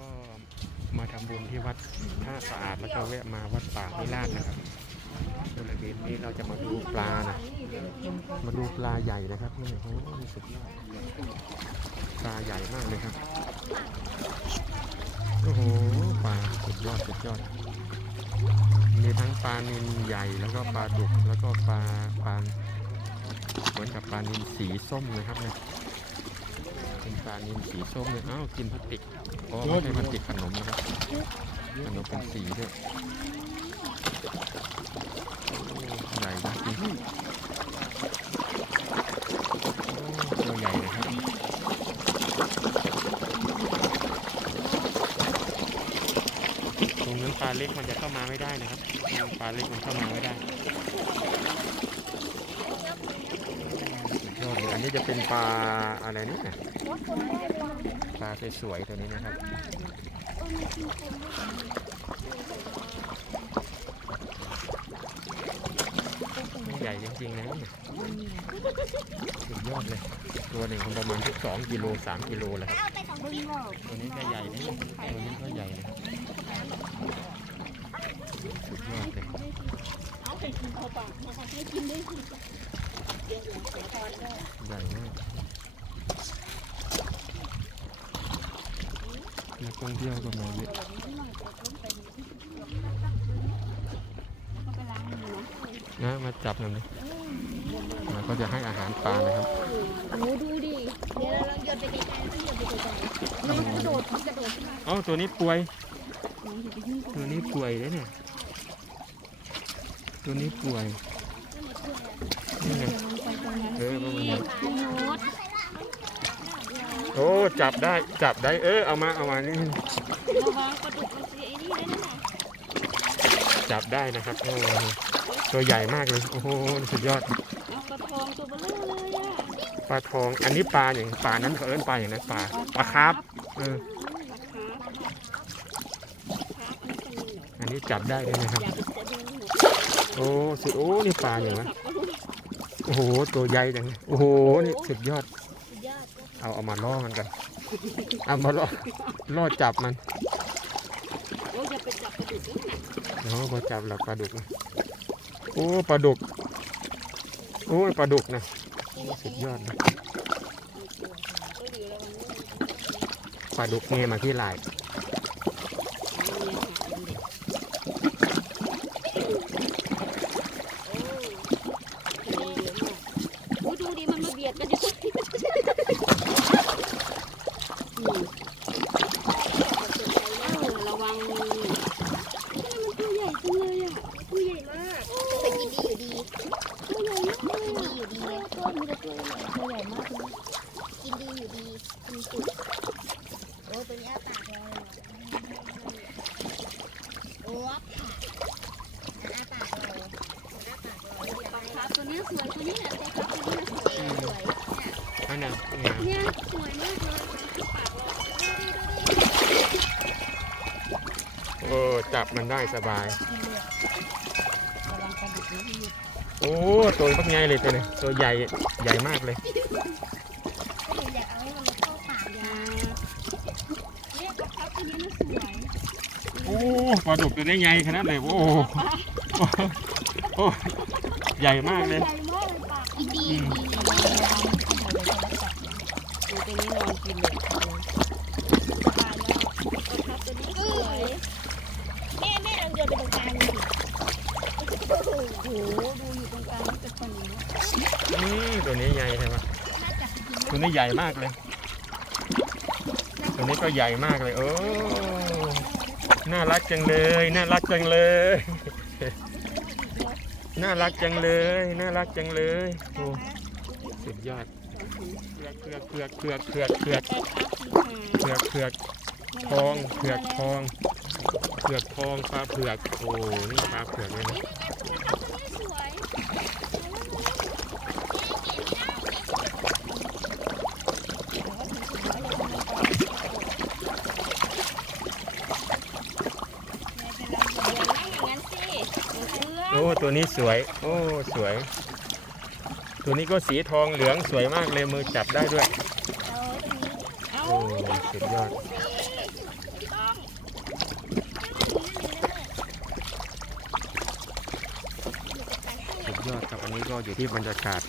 ก็มาทำบุญที่วัดท่าสะอาดแล้วก็แวะมาวัดป่าพิราชนะครับบริเวณนี้เราจะมาดูปลานะมาดูปลาใหญ่นะครับนี่โอ้โหสุดยอดปลาใหญ่มากเลยครับโอ้โหปลาสุดยอดสุดยอดมีทั้งปลานิลใหญ่แล้วก็ปลาดุกแล้วก็ปลาปลาเหมือนกับปลานิลสีส้มนะครับเนี่ย เป็นปลานิลสีส้มเนี่ยอ้าวกินพลาสติกอ๋อไม่ใช่พลาสติกขนมนะครับขนมเป็นสีด้วยใหญ่จริงๆโตัวใหญ่นะครับตรงนั้นปลาเล็กมันจะเข้ามาไม่ได้นะครับปลาเล็กมันเข้ามาไม่ได้ยอดเลยอันนี้จะเป็นปลาอะไรเนี่ย ปลาสวยๆตัวนี้นะครับใหญ่จริงๆนะสุดยอดเลย ตัวหนึ่งประมาณที่สองกิโลสามกิโลแหละครับตัวนี้ก็ใหญ่นะตัวนี้ก็ใหญ่นะครับสุดยอดเลยเอาไปกินเข้าปากเขาให้กินได้สิเดี๋ยวหัวเสียตอนด้วยใหญ่มาก นักท่องเที่ยวก็มาเยอะแบบนี้หน่อยจะต้องไปมีที่ก็ไปล้างมือนะนะมาจับหน่อยนะมันก็จะให้อาหารปลานะครับโอ้ดูดิเดี๋ยวเราลองโยนไปไกลๆที่โยนไปไกลๆนี่มันกระโดดมันกระโดดขึ้นมาเอ้าตัวนี้ป่วยน้องอย่าไปยุ่งกับตัวนี้ป่วยเลยเนี่ย ตัวนี้ป่วยนี่ไงมันไปตรงนั้นเออประมาณนั้นพี่โน้ตโอ้จับได้จับได้เออเอามาเอามานี่ระวังปลาดุกมันสิไอ้นี่เลยนะจับได้นะครับโอ้ตัวใหญ่มากเลยโอ้โหสุดยอดเอาปลาทองตัวเบลอเลยอะปลาทอง อันนี้ปลาอย่างปลานั้นเขาเอิ้นปลาอย่างนั้นปลาปลาคาร์ฟเอออันนี้เป็นเหรออันนี้จับได้ด้วยนะครับ อย่าไปจะดูหนูโอ้สุดโอ้นี่ปลาอย่างนั้โอ้โหตัวใหญ่จังโอ้โหนี่สุดยอด เอาเอามาล่อมันกัน เอามาล่อล่อจับมันโอ้ยอย่าไปจับปลาดุกนะโอ้พอจับแล้วปลาดุกนะโอ้ปลาดุก โอ้ยปลาดุกนะสุดยอดนะก็ดีแล้ววันนี้ปลาดุกเงยมาที่ลาย โอ้ดูดิมันมาเบียดกันอยู่ระวังมือมันตัวใหญ่จังเลยอะตัวใหญ่มาก แต่กินดีอยู่ดี ตัวใหญ่มาก กินดีอยู่ดีเลย ตัวมีแต่ตัวใหญ่ตัวใหญ่มากเลย กินดีอยู่ดีกินสุดโอ้ตัวนี้อ้าปากเลยเหรอโอ้อ้าปากอ้าปากเลยอ้าปากเลย ปลาคาร์ฟตัวนี้สวยตัวนี้แหละปลาคาร์ฟตัวนี้สวย สวย นั่นน่ะนี่นะ เนี่ยสวยมากเลยปากเรา โอ้จับมันได้สบายระวังปลาดุกนะพี่โอ้ตัวพักใหญ่เลยตัวนี้ตัวใหญ่ใหญ่มากเลยก็เลยอยากเอาให้มันเข้าปากยาเนี่ยปลาคาร์ฟตัวนี้น่าสวยโอ้ปลาดุกตัวนี้ใหญ่ขนาดเลยโอ้โหโอ้ใหญ่มากเลยใหญ่มากเลยปากกินดีอืมดูตัวนี้นอนกินเลยตายแล้วปลาคาร์ฟตัวนี้สวย แม่แม่ลองโยนไปตรงกลางดูสิโอ้โหดูอยู่ตรงกลางนี่เป็นคนนี้อืมตัวนี้ใหญ่ใช่ไหมน่าจะตัวนี้ใหญ่มากเลย ตัวนี้ก็ใหญ่มากเลย โอ้ น่ารักจังเลย น่ารักจังเลย น่ารักจังเลย น่ารักจังเลยโอ้สุดยอดเผือกเผือกเผือกเผือกเผือกแต่ครับสีขาวเผือกเผือกทองเผือกทอง เผือกทองปลาเผือก โอ้นี่ปลาเผือกเลยนะสวยโอ้ตัวนี้สวย โอ้สวย ตัวนี้ก็สีทองเหลืองสวยมากเลยมือจับได้ด้วย โอ้สุดยอด เอา นนี้ก็อยู่ที่บรรยากาศ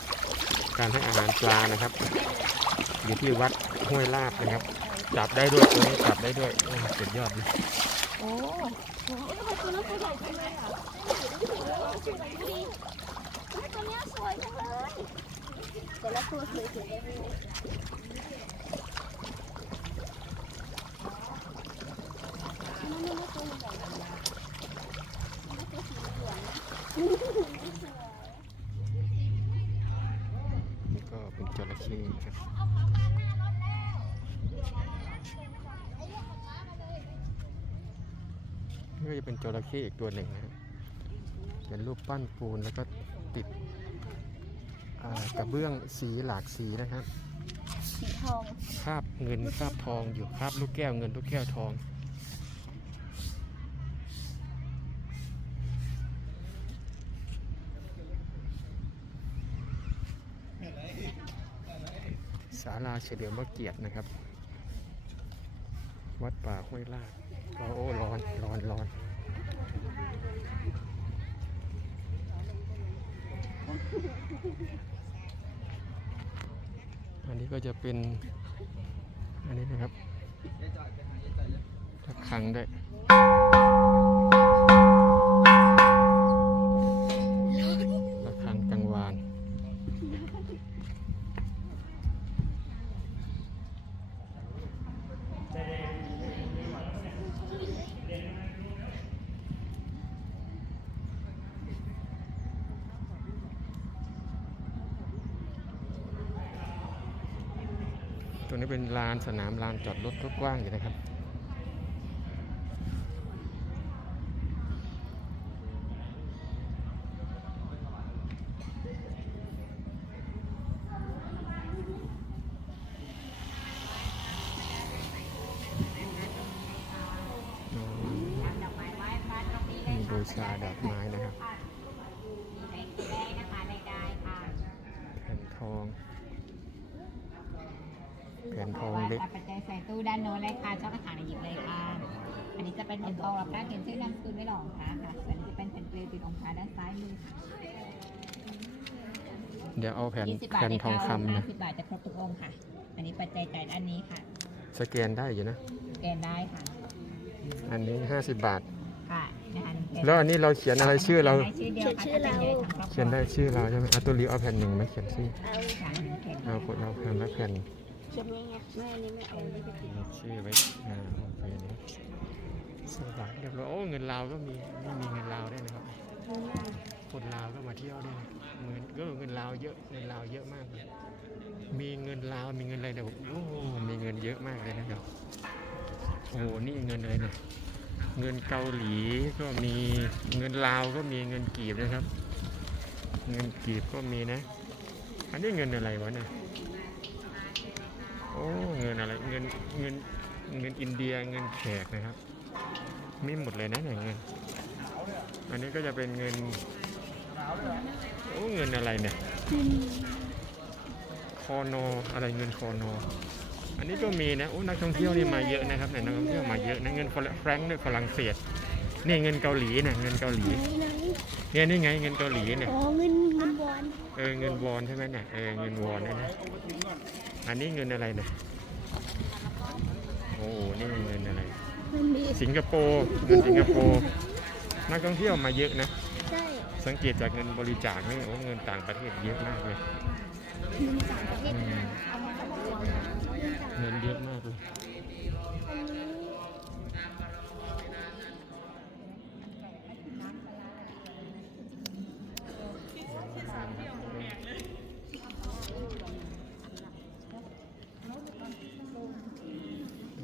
การให้อาหารปลานะครับ อยู่ที่วัดห้วยลาดนะครับ จับได้ด้วยตัวนี้จับได้ด้วยโอ้สุดยอดเลยโอ้โหทำไมตัวนั้นตัวใหญ่จังเลยอะตัวนี้สวยจังเลยแต่ละตัวสวยๆเลยนั่นตัวใหญ่ๆนี่ตัวสีเหลือง นี่ก็เป็นจ ระเข้ครับนี่ก็จะเป็นจระเข้อีกตัวหนึ่งนะครับเป็นรูปปั้นปูนแล้วก็ติดกระเบื้องสีหลากสีนะครับสีทองคราบเงินคราบทองอยู่คราบลูกแก้วเงินลูกแก้วทอง ศาลาเฉลิมพระเกียรตินะครับ วัดป่าห้วยลาดก็โอ้ร้อนร้อนร้อนอันนี้ก็จะเป็น อันนี้นะครับระฆังด้วย ลานสนามลานจอดรถก็กว้างอยู่นะครับมีบูชาดอกไม้นะครับ แผ่นทอง แผ่นทองเล็กปัจจัยใส่ตู้ด้านโน้นเลยค่ะชอบกระถางหยิบเลยค่ะ อันนี้จะเป็นแผ่นทองรับหน้าเขียนชื่อนามสกุลไว้หรองค่ะค่ะส่วนนี้จะเป็นแผ่นเปลวติดองค์พระด้านซ้ายมือค่ะเดี๋ยวเอาแผ่นยี่สิบบาทแผ่นในทองเก้าคำห้านะสิบบาทจะครบทุกองค์ค่ะ อันนี้ปัจจัยจ่ายด้านนี้ค่ะ สแกนได้อยู่นะแกนได้ค่ะ อันนี้50บาทค่ะนะคะแล้วอันนี้เราเขียนอะไรชื่อเราให้ชื่อเดียวค่ะถ้าเป็นใหญ่ทางครอบครัวเขียนได้ชื่อเราใช่ไหมเอาตัวรีเอาแผ่นหนึ่งมาเขียนชื่อเอาค่ะหนึ่งแผ่นเอาคนเอาแผ่นละแผ่น เขียนยังไงแม่อันนี้ไม่เอาไม่ไปติดมีชื่อไว้อ่าโอเคนะสบายเรียบร้อยโอ้เงินลาวก็มีนี่มีเงินลาวด้วยนะครับ คนลาวก็มาเที่ยวด้วยเงินก็เงินลาวเยอะเงินลาวเยอะมากเลยมีเงินลาวมีเงินอะไรเดี๋ยวโอ้มีเงินเยอะมากเลยนะครับโอ้นี่เงินอะไรเนี่ยเงินเกาหลีก็มีเงินลาวก็มีเงินกีบนะครับ เงินกีบก็มีนะ อันนี้เงินอะไรวะเนี่ย โอ้เงินอะไรเงินเงินเงินอินเดียเงินแขกนะครับ มีหมดเลยนะเนี่ยเงินอันนี้ก็จะเป็นเงินโอ้เงินอะไรเนี่ยคอนออะไรเงินคอนออันนี้ก็มีนะโอ้นักท่องเที่ยวนี่มาเยอะนะครับเนี่ยนักท่องเที่ยวมาเยอะนะเงินฝรั่งแฟรงก์ด้วยฝรั่งเศสนี่เงินเกาหลีนะเงินเกาหลีไหนไหนเนี่ยนี่ไงเงินเกาหลีเนี่ยอ๋อเงินเงินบอลเออเงินวอนใช่ไหมเนี่ยเออเงินวอนนะนะ อันนี้เงินอะไรเนี่ยโอ้นี่เงินอะไรเงินดีสิงคโปร์เงินสิงคโปร์นักท่องเที่ยวมาเยอะนะ ใช่สังเกตจากเงินบริจาคนี่โอ้เงินต่างประเทศเยอะมากเลย เงินต่างประเทศอืมเอามาเอามาเงินต่างเงินเยอะมากเลย อันนี้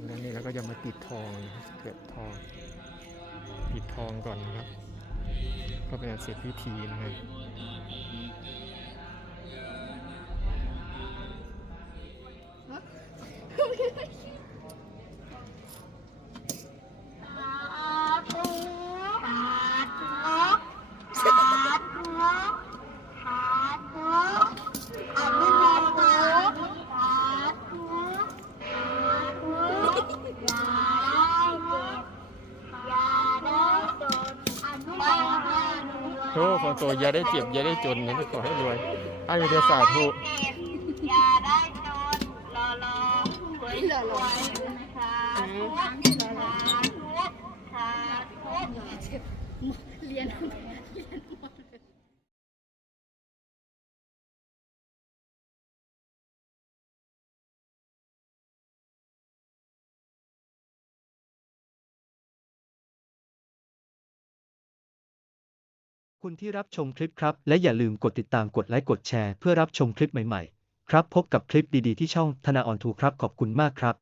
แล้วนี่เรา ก็จะมาติดทองนะครับเกิดทอง ติดทองก่อนนะครับ ก็เป็นอันเสร็จพิธีนะครับ อย่าได้จนองตัวอย่าได้เจ็บอย่าได้จนนะขอให้รวยให้มีแต่สาธุอย่าได้จนรอรอสวยรวยสาธุสาธุสาธุเรียน คุณที่รับชมคลิปครับ และอย่าลืมกดติดตามกดไลค์กดแชร์เพื่อรับชมคลิปใหม่ๆ ครับ พบกับคลิปดีๆที่ช่องธนาออนทูครับขอบคุณมากครับ